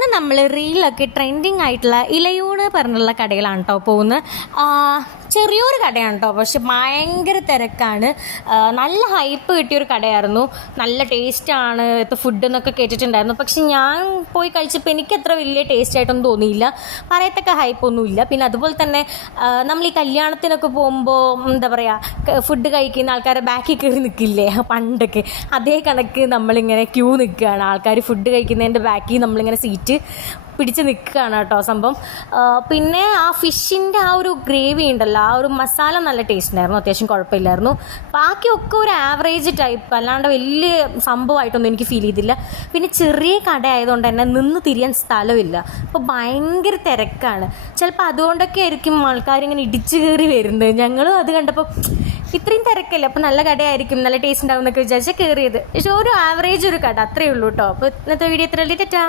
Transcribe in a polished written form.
ഇന്ന് നമ്മൾ റീലൊക്കെ ട്രെൻഡിങ് ആയിട്ടുള്ള ഇലയൂണ് പറഞ്ഞുള്ള കടയിലാണ് കേട്ടോ പോകുന്നത്. ചെറിയൊരു കടയാണ് കേട്ടോ, പക്ഷെ ഭയങ്കര തിരക്കാണ്. നല്ല ഹൈപ്പ് കിട്ടിയൊരു കടയായിരുന്നു. നല്ല ടേസ്റ്റാണ് ഫുഡ് എന്നൊക്കെ കേട്ടിട്ടുണ്ടായിരുന്നു. പക്ഷെ ഞാൻ പോയി കഴിച്ചപ്പോൾ എനിക്ക് അത്ര വലിയ ടേസ്റ്റ് ആയിട്ടൊന്നും തോന്നിയില്ല. പറയത്തക്ക ഹൈപ്പൊന്നുമില്ല. പിന്നെ അതുപോലെ തന്നെ നമ്മൾ ഈ കല്യാണത്തിനൊക്കെ പോകുമ്പോൾ എന്താ പറയുക, ഫുഡ് കഴിക്കുന്ന ആൾക്കാരെ ബാക്കിൽ കയറി നിൽക്കില്ലേ പണ്ടൊക്കെ, അതേ കണക്ക് നമ്മളിങ്ങനെ ക്യൂ നിൽക്കുകയാണ്. ആൾക്കാർ ഫുഡ് കഴിക്കുന്നതിൻ്റെ ബാക്കിൽ നമ്മളിങ്ങനെ സീറ്റ് പിടിച്ച് നിൽക്കുകയാണ് കേട്ടോ സംഭവം. പിന്നെ ആ ഫിഷിൻ്റെ ആ ഒരു ഗ്രേവി ഉണ്ടല്ലോ, ആ ഒരു മസാല നല്ല ടേസ്റ്റ് ഉണ്ടായിരുന്നു, അത്യാവശ്യം കുഴപ്പമില്ലായിരുന്നു. ബാക്കിയൊക്കെ ഒരു ആവറേജ് ടൈപ്പ്, അല്ലാണ്ട് വലിയ സംഭവമായിട്ടൊന്നും എനിക്ക് ഫീൽ ചെയ്തില്ല. പിന്നെ ചെറിയ കട ആയതുകൊണ്ട് തന്നെ നിന്ന് തിരിയാൻ സ്ഥലമില്ല. അപ്പോൾ ഭയങ്കര തിരക്കാണ്. ചിലപ്പോൾ അതുകൊണ്ടൊക്കെ ആയിരിക്കും ആൾക്കാരിങ്ങനെ ഇടിച്ചു കയറി വരുന്നത്. ഞങ്ങളും അത് കണ്ടപ്പോൾ ഇത്രയും തിരക്കല്ലേ, അപ്പോൾ നല്ല കടയായിരിക്കും, നല്ല ടേസ്റ്റ് ഉണ്ടാവും എന്നൊക്കെ വിചാരിച്ചാൽ കയറിയത്. പക്ഷേ ഒരു ആവറേജ് ഒരു കട, അത്രയേ ഉള്ളൂ കേട്ടോ. അപ്പോൾ ഇന്നത്തെ വീഡിയോ ഇത്ര ടാറ്റാ.